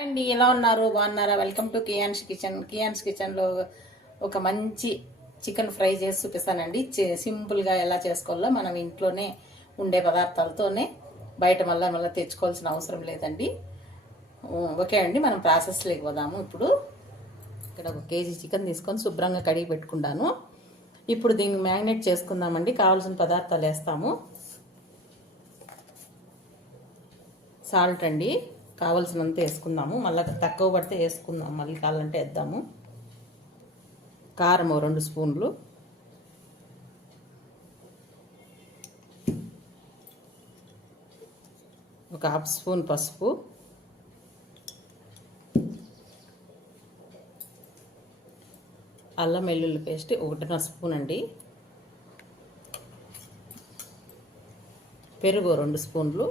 అండి, ఎలా ఉన్నారు? బాగున్నారా? వెల్కమ్ టు కియాన్స్ కిచెన్. కియాన్స్ కిచెన్లో ఒక మంచి చికెన్ ఫ్రై చేసి చూపిస్తానండి. సింపుల్గా ఎలా చేసుకోవాలో మనం ఇంట్లోనే ఉండే పదార్థాలతోనే, బయట మళ్ళీ తెచ్చుకోవాల్సిన అవసరం లేదండి. ఓకే అండి, మనం ప్రాసెస్ లేకపోదాము. ఇప్పుడు ఇక్కడ 1 కేజీ చికెన్ తీసుకొని శుభ్రంగా కడిగి పెట్టుకుంటాను. ఇప్పుడు దీన్ని మ్యారినేట్ చేసుకుందామండి. కావాల్సిన పదార్థాలు వేస్తాము. సాల్ట్ అండి, కావలసినంత వేసుకుందాము. మళ్ళీ తక్కువ పడితే వేసుకుందాం, మళ్ళీ కావాలంటే వేద్దాము. కారం 2 స్పూన్లు, ఒక 1/2 స్పూన్ పసుపు, అల్లం వెల్లుల్లి పేస్ట్ 1.5 స్పూన్ అండి, పెరుగు 2 స్పూన్లు,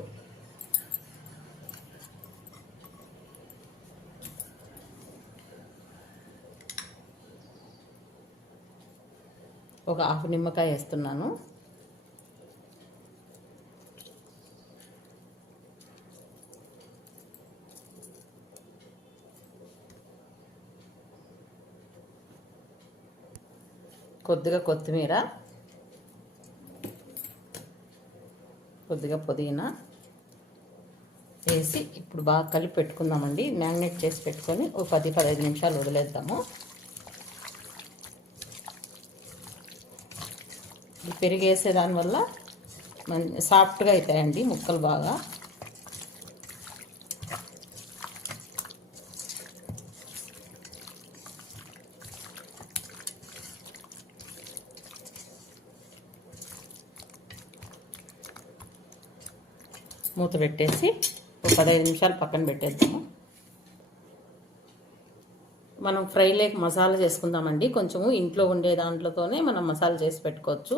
ఒక 1/2 నిమ్మకాయ వేస్తున్నాను. కొద్దిగా కొత్తిమీర, కొద్దిగా పుదీనా వేసి ఇప్పుడు బాగా కలిపి పెట్టుకుందామండి. మ్యారినేట్ చేసి పెట్టుకొని ఒక 10-15 నిమిషాలు వదిలేద్దాము. పెరుగు వేసే దానివల్ల సాఫ్ట్గా అవుతాయండి ముక్కలు బాగా. మూత పెట్టేసి ఒక 15 నిమిషాలు పక్కన పెట్టేద్దాము. మనం ఫ్రై లేక మసాలా చేసుకుందామండి. కొంచెము ఇంట్లో ఉండే దాంట్లోనే మనం మసాలా చేసి పెట్టుకోవచ్చు.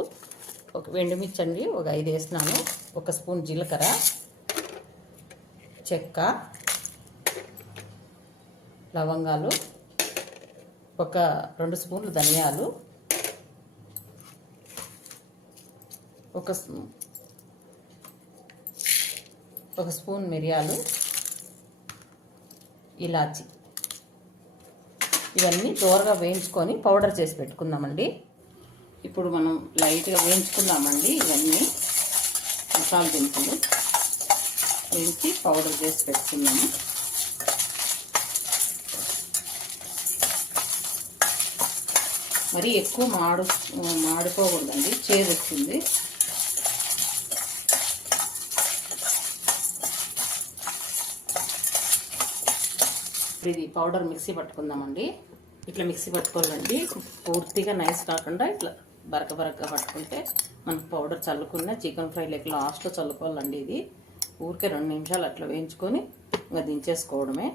ఒక ఎండుమిర్చి అండి, ఒక 5 వేసినాను. 1 స్పూన్ జీలకర్ర, చెక్క, లవంగాలు, ఒక 2 స్పూన్లు ధనియాలు, ఒక స్పూన్ మిరియాలు, ఇలాచి, ఇవన్నీ దోరగా వేయించుకొని పౌడర్ చేసి పెట్టుకుందామండి. ఇప్పుడు మనం లైట్గా వేయించుకుందామండి. ఇవన్నీ మసాలా దినుసులు వేయించి పౌడర్ చేసి పెట్టుకుందాము. మరి ఎక్కువ మాడిపోకూడదండి, చేదు వస్తుంది. ఇది పౌడర్ మిక్సీ పట్టుకుందామండి. ఇట్లా మిక్సీ పట్టుకోవాలండి. పూర్తిగా నైస్ కాకుండా ఇట్లా బరకగా పట్టుకుంటే మనకు పౌడర్ చల్లుకున్న చికెన్ ఫ్రై లెక్క లాస్ట్లో చల్లుకోవాలండి. ఇది ఊరికే 2 నిమిషాలు అట్లా వేయించుకొని ఇంకా దించేసుకోవడమే.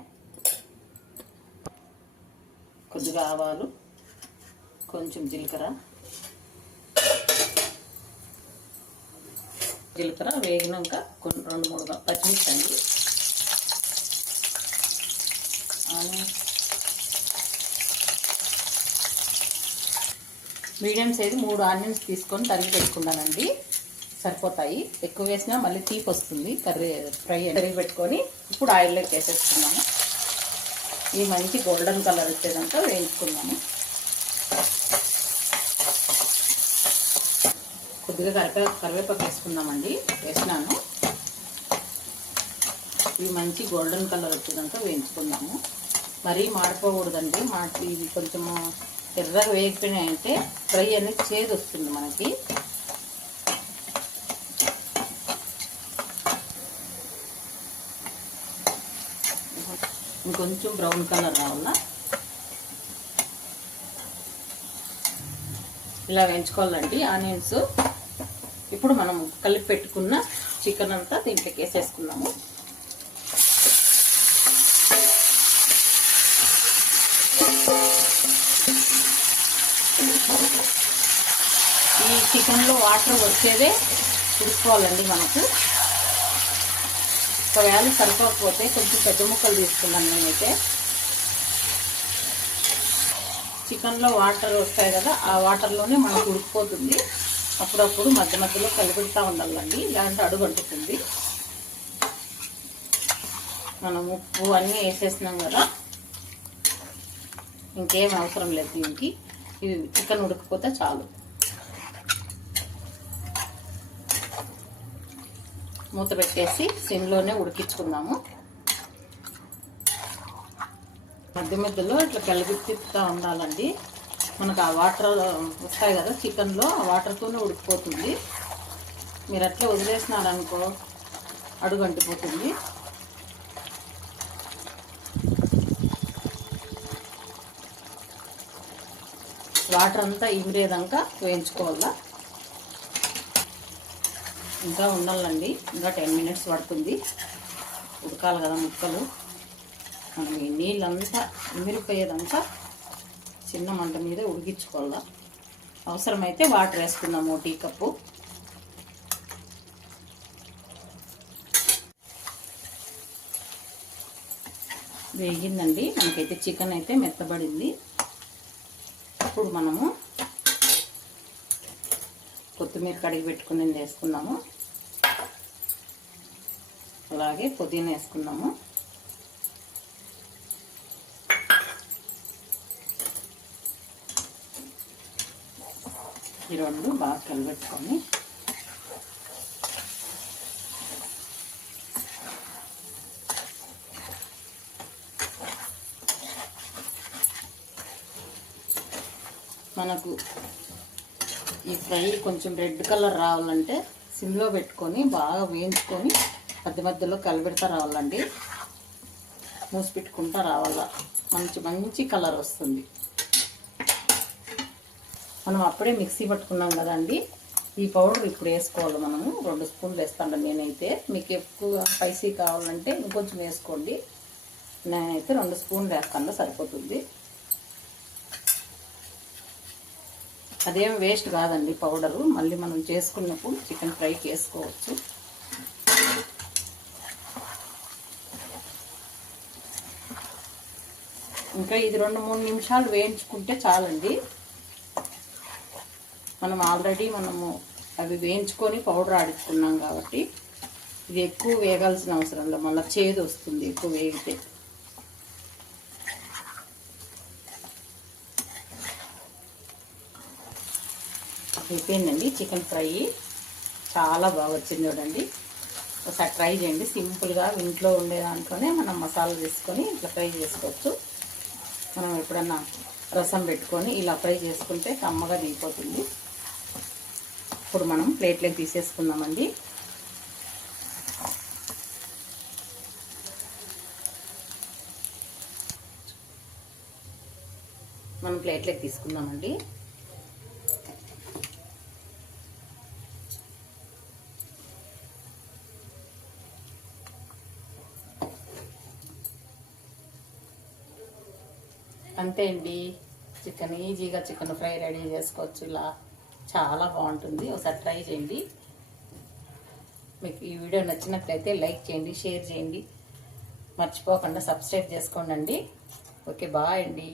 కొద్దిగా ఆవాలు, కొంచెం జీలకర్ర వేగినాక 2-3 పచ్చిమిర్చి అండి, మీడియం సైజు 3 ఆనియన్స్ తీసుకొని తరిగి పెట్టుకున్నానండి. సరిపోతాయి. ఎక్కువ వేసినా మళ్ళీ తీపి వస్తుంది. ఫ్రై తరిగి పెట్టుకొని ఇప్పుడు ఆయిల్లోకి వేసేసుకున్నాము. ఇది మంచి గోల్డెన్ కలర్ వచ్చేదంతా వేయించుకున్నాము. కొద్దిగా కరివేపాకు వేసుకుందామండి. వేసినాను. ఇవి మంచి గోల్డెన్ కలర్ వచ్చేదంతా వేయించుకుందాము. మరీ మాడిపోకూడదండి. ఇవి కొంచెం ఎర్రగా వేగిపోయినాయంటే ఫ్రై అనేది చేదు వస్తుంది మనకి. ఇంకొంచెం బ్రౌన్ కలర్ రావాలా, ఇలా వేయించుకోవాలండి ఆనియన్స్. ఇప్పుడు మనం కలిపి పెట్టుకున్న చికెన్ అంతా దీంట్లోకి వేసేసుకున్నాము. ఈ చికెన్లో వాటర్ వచ్చేదే ఉడుకోవాలండి మనకు. ఒకవేళ సరిపోకపోతే కొంచెం పెద్ద ముక్కలు తీసుకున్నాను నేనైతే. చికెన్లో వాటర్ వస్తాయి కదా, ఆ వాటర్లోనే మనకు ఉడికిపోతుంది. అప్పుడప్పుడు మధ్యలో కలిపెడతా ఉండాలండి, లేదంటే అడుగు అంటుతుంది. మనం ఉప్పు అన్నీ వేసేసినాం కదా, ఇంకేం అవసరం లేదు దీనికి. ఇది చికెన్ ఉడకపోతే చాలు. మూత పెట్టేసి సిమ్లోనే ఉడికించుకుందాము. మధ్య మధ్యలో ఇట్లా కలిపిస్తూ ఉండాలండి. మనకు ఆ వాటర్ వస్తాయి కదా చికెన్లో, ఆ వాటర్తోనే ఉడికిపోతుంది. మీరు అట్లా వదిలేసినారనుకో అడుగు అంటిపోతుంది. వాటర్ అంతా ఇమిరేదాకా వేయించుకోవాలా. ఇంకా ఉండాలండి, ఇంకా 10 మినిట్స్ పడుతుంది. ఉడకాలి కదా ముక్కలు. మనం ఈ నీళ్ళంతా ఇమిరిపోయేదంతా చిన్న మంట మీద ఉడికించుకోవాలా. అవసరమైతే వాటర్ వేసుకుందాము, టీ కప్పు. వేగిందండి, మనకైతే చికెన్ అయితే మెత్తబడింది. ఇప్పుడు మనము కొత్తిమీర కడిగి పెట్టుకుని వేసుకుందాము. అలాగే పుదీనా వేసుకుందాము. ఈ రెండు బాగా కలిపెట్టుకొని మనకు ఈ ఫ్రై కొంచెం రెడ్ కలర్ రావాలంటే సిమ్లో పెట్టుకొని బాగా వేయించుకొని మధ్య మధ్యలో కలిపెడతా రావాలండి. మూసి పెట్టుకుంటా రావాలా, మంచి కలర్ వస్తుంది. మనం అప్పుడే మిక్సీ పట్టుకున్నాం కదండి, ఈ పౌడర్ ఇప్పుడు వేసుకోవాలి. మనము 2 స్పూన్లు వేస్తాను నేనైతే. మీకు ఎక్కువ స్పైసీ కావాలంటే ఇంకొంచెం వేసుకోండి. నేనైతే 2 స్పూన్లు వేస్తాను, సరిపోతుంది. అదేం వేస్ట్ కాదండి పౌడరు, మళ్ళీ మనం చేసుకున్నప్పుడు చికెన్ ఫ్రైకి వేసుకోవచ్చు. ఇంకా ఇది 2-3 నిమిషాలు వేయించుకుంటే చాలండి. మనం ఆల్రెడీ అవి వేయించుకొని పౌడర్ ఆడించుకున్నాం కాబట్టి ఇది ఎక్కువ వేగాల్సిన అవసరం లేదు, మళ్ళీ చేదు వస్తుంది ఎక్కువ వేగితే. అయిపోయిందండి చికెన్ ఫ్రై, చాలా బాగా వచ్చింది చూడండి. ఒకసారి ట్రై చేయండి. సింపుల్గా ఇంట్లో ఉండే దాంట్లోనే మనం మసాలా వేసుకొని ఇట్లా ఫ్రై చేసుకోవచ్చు. మనం ఎప్పుడన్నా రసం పెట్టుకొని ఇలా ఫ్రై చేసుకుంటే కమ్మగా దిగిపోతుంది. ఇప్పుడు మనం ప్లేట్లోకి తీసేసుకుందామండి. మనం ప్లేట్లోకి తీసుకుందామండి. అంతే అండి, ఈజీగా చికెన్ ఫ్రై రెడీ చేసుకోవచ్చు. ఇలా చాలా బాగుంటుంది, ఒకసారి ట్రై చేయండి. మీకు ఈ వీడియో నచ్చినట్లయితే లైక్ చేయండి, షేర్ చేయండి, మర్చిపోకుండా సబ్స్క్రైబ్ చేసుకోండి. ఓకే, బాయ్ అండి.